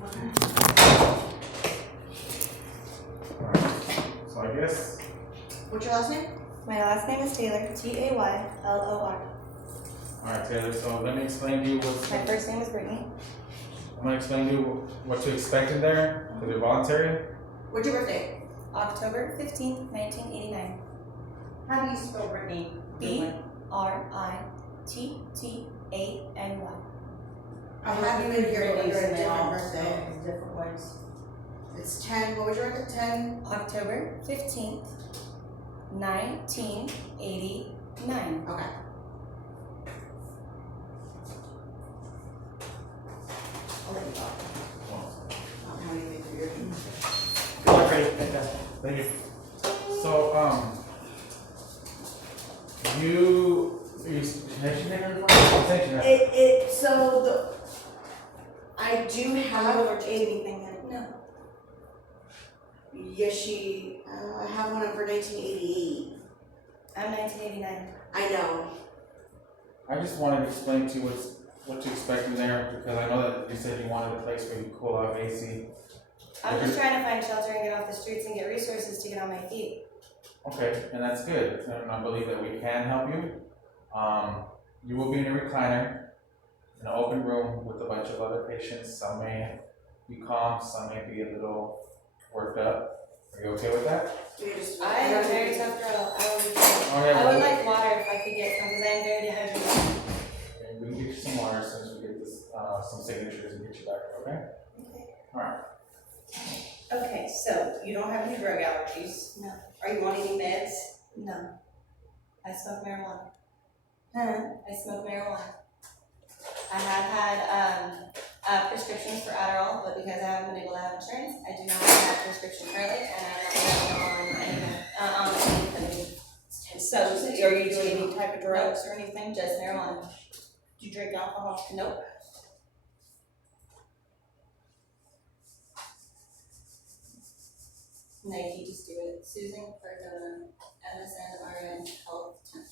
So I guess. What's your last name? My last name is Taylor, Taylor. Alright, Taylor, so let me explain to you what's. My first name is Brittany. I'm gonna explain to you what to expect in there, because they're voluntary. What's your birthday? October 15th, 1989. How do you spell Brittany? B-R-I-T-T-A-N-Y. I have you in here under a and they all different spell birthday. in different ways. It's 10, what was your birthday? 10? October 15th, 1989. Okay. I'll let you talk. I don't have anything for your. Okay, fantastic. Thank you. So, has she been on the phone? So I do have anything in it. No. Yes, I have one for 1988. I'm 1989. I know. I just wanted to explain to you what to expect in there, because I know that you said you wanted a place where you cool off AC. I'm just trying to find shelter and get off the streets and get resources to get on my feet. Okay, and that's good. And I believe that we can help you. You will be in a recliner, in an open room with a bunch of other patients. Some may be calm, some may be a little worked up. Are you okay with that? I am very tough girl. I would like water if I could get some, because I am very dehydrated. And we can get you some water as soon as we get this, some signatures and get you back, okay? Okay. Alright. Okay, so you don't have any drug allergies? No. Are you on any meds? No. I smoke marijuana. Huh? I smoke marijuana. I have had prescriptions for Adderall, but because I haven't been able to have insurance, I do not have a prescription currently, and I'm not on any. So are you doing any type of drugs or anything? Just marijuana. Do you drink alcohol? Nope. Nike, just do it. Susan Cardona, MSN RN Health 10.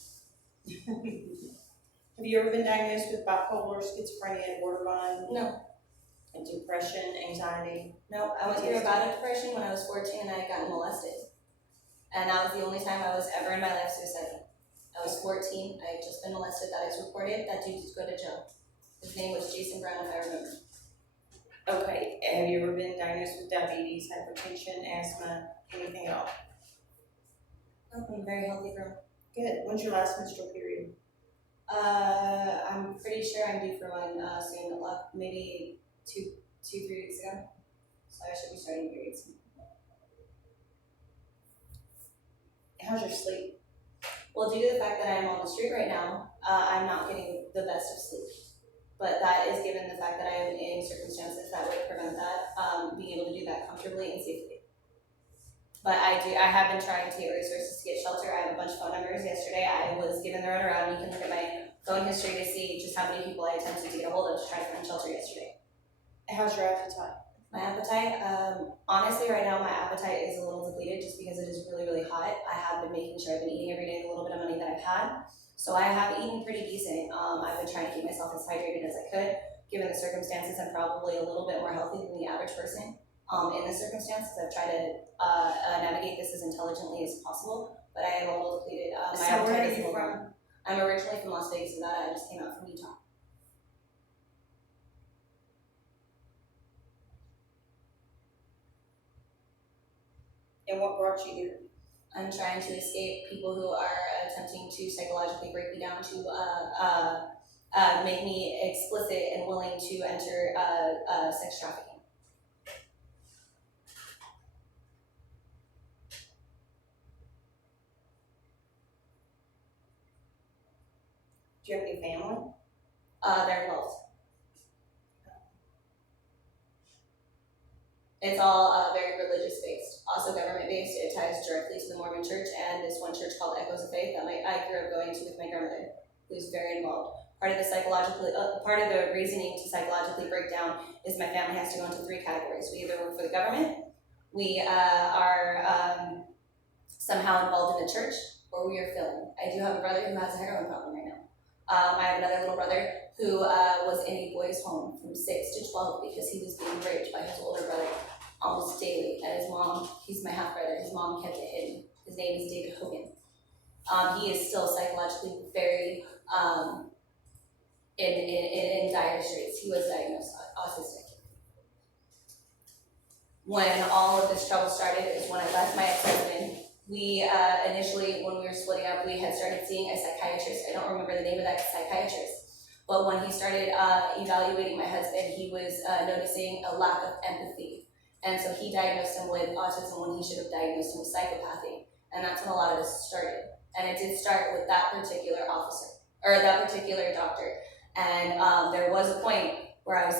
Have you ever been diagnosed with bipolar, schizophrenia, and borderline? No. And depression, anxiety? No, I went through a bout of depression when I was 14 and I had gotten molested. And that was the only time I was ever in my life suicidal. I was 14, I had just been molested, that is reported, that dude just go to jail. His name was Jason Brown, if I remember. Okay, have you ever been diagnosed with diabetes, hypertension, asthma, anything at all? I'm a very healthy girl. Good. When's your last menstrual period? I'm pretty sure I'm due for one soon, maybe 3 weeks ago. So I should be starting periods soon. How's your sleep? Well, due to the fact that I'm on the street right now, I'm not getting the best of sleep. But that is given the fact that I am in circumstances that would prevent that, being able to do that comfortably and safely. But I have been trying to get resources to get shelter. I have a bunch of phone numbers. Yesterday I was given the runaround. You can look at my phone history to see just how many people I attempted to get a hold of to try to find shelter yesterday. How's your appetite? My appetite, honestly right now my appetite is a little depleted just because it is really, really hot. I have been making sure I've been eating every day with a little bit of money that I've had. So I have eaten pretty decent. I've been trying to keep myself as hydrated as I could. Given the circumstances, I'm probably a little bit more healthy than the average person. In the circumstances, I've tried to navigate this as intelligently as possible, but I am a little depleted. So where are you from? from? I'm originally from Las Vegas, Nevada. I just came out from Utah. And what brought you here? I'm trying to escape people who are attempting to psychologically break me down to make me explicit and willing to enter sex trafficking. Do you have any family? They're involved. It's all very religious based, also government based. It ties directly to the Mormon church and this one church called Echoes of Faith that I grew up going to with my grandmother, who's very involved. Part of the reasoning to psychologically break down is my family has to go into 3 categories. We either work for the government, we are somehow involved in the church, or we are filming. I do have a brother who has a heroin problem right now. I have another little brother who was in a boys' home from 6 to 12 because he was being raped by He's my half brother. His mom kept it hidden. His name is David Hogan. He is still psychologically very in dire straits. He was diagnosed autistic. When all of this trouble started is when I left my ex-husband. We initially, when we were splitting up, we had started seeing a psychiatrist. I don't remember the name of that psychiatrist, but when he started evaluating my husband, he was noticing a lack of empathy. And so he diagnosed him with autism when he should have diagnosed him with psychopathy. And that's when a lot of this started. And it did start with that particular that particular doctor. And there was a point where I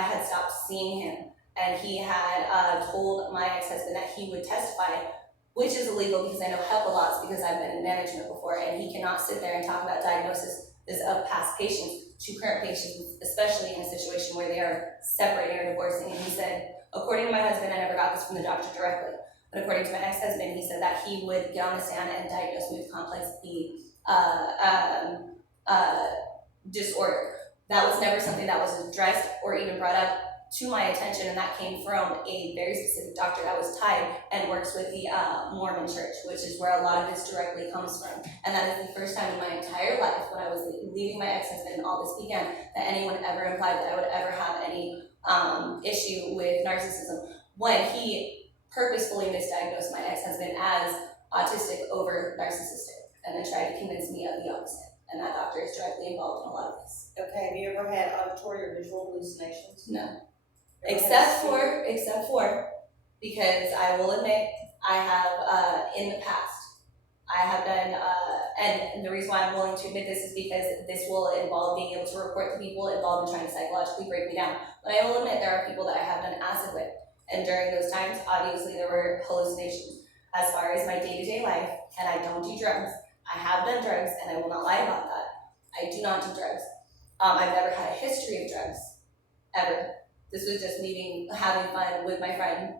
had stopped seeing him, and he had told my ex-husband that he would testify, which is illegal because I know HEPA laws because I've been in management before, and he cannot sit there and talk about diagnosis of past patients to current patients, especially in a situation where they are separating or divorcing. And he said, according to my husband, I never got this from the doctor directly, but according to my ex-husband, he said that he would get on the stand and diagnose me with complex P disorder. That was never something that was addressed or even brought up to my attention, and that came from a very specific doctor that was tied and works with the Mormon church, which is where a lot of this directly comes from. And that is the first time in my entire life, when I was leaving my ex-husband and all this began, that anyone ever implied that I would ever have any issue with narcissism, when he purposefully misdiagnosed my ex-husband as autistic over narcissistic, and then tried to convince me of the opposite. And that doctor is directly involved in a lot of this. Okay, have you ever had auditory or visual hallucinations? No. Ever Except had for, because I will admit, I have, in the past, I have done, and the reason why I'm willing to admit this is because this will involve being able to report to people involved in trying to psychologically break me down. But I will admit there are people that I have done acid with. And during those times, obviously there were hallucinations. As far as my day-to-day life, and I don't do drugs, I have done drugs, and I will not lie about that. I do not do drugs. I've never had a history of drugs, ever. This was just me having fun with my friend,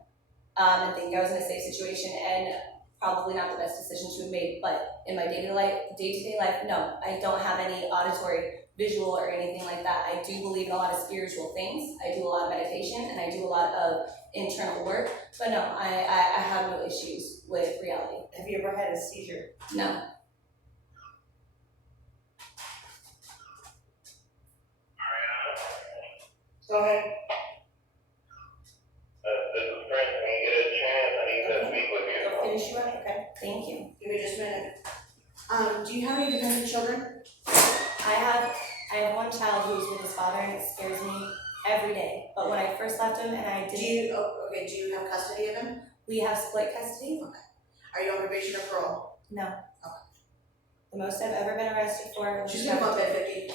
and thinking I was in a safe situation, and probably not the best decision to have made. But in my day-to-day life, no, I don't have any auditory, visual, or anything like that. I do believe in a lot of spiritual things. I do a lot of meditation, and I do a lot of internal work. But no, I have no issues with reality. Have you ever had a seizure? No. Go ahead. This is Prince, when you get a chance, I need to speak with you. Go finish you up, okay? Thank you. Give me just a minute. Do you have any dependent children? I have one child who's with his father, and it scares me every day. But when I first left him and I Do didn't, you have custody of him? we have split custody. Are you on probation or parole? No. The most I've ever been arrested for was She's gonna bump at 50.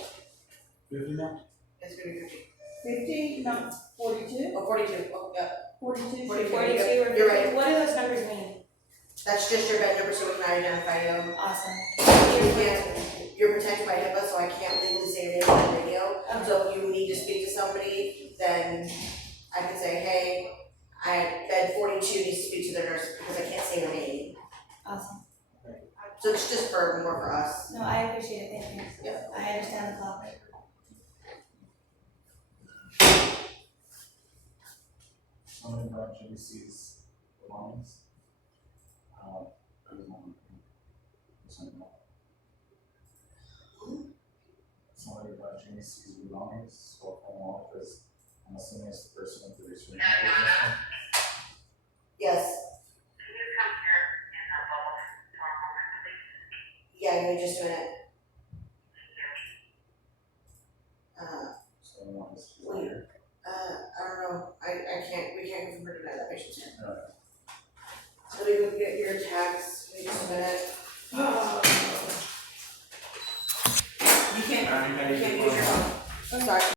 50 now? It's gonna be 50. 50, not 42, Oh, 42. Oh, yeah. 42. 42. 42 or 50. You're right. What do those numbers mean? That's just your bed number, so we can identify you. Awesome. You're protected by HIPAA, so I can't legally say your name on the radio. Okay. So if you need to speak to somebody, then I can say, hey, bed 42 needs to speak to their nurse because I can't say their name. Awesome. So it's just more for us. No, I appreciate it. Thank you. Yeah. I understand the clock. Someone brought JBC's belongings. Somebody brought JBC's belongings, spoke from all, because I'm assuming it's the person with the research. Yes. Can you come here in the bubble for a moment, please? Yeah, give me just a minute. So I want this to Wait. here. I don't know. We can't confirm or deny that patient's here. Alright. Let me go get your tags. Give me just a minute. You can't use your phone. Sorry.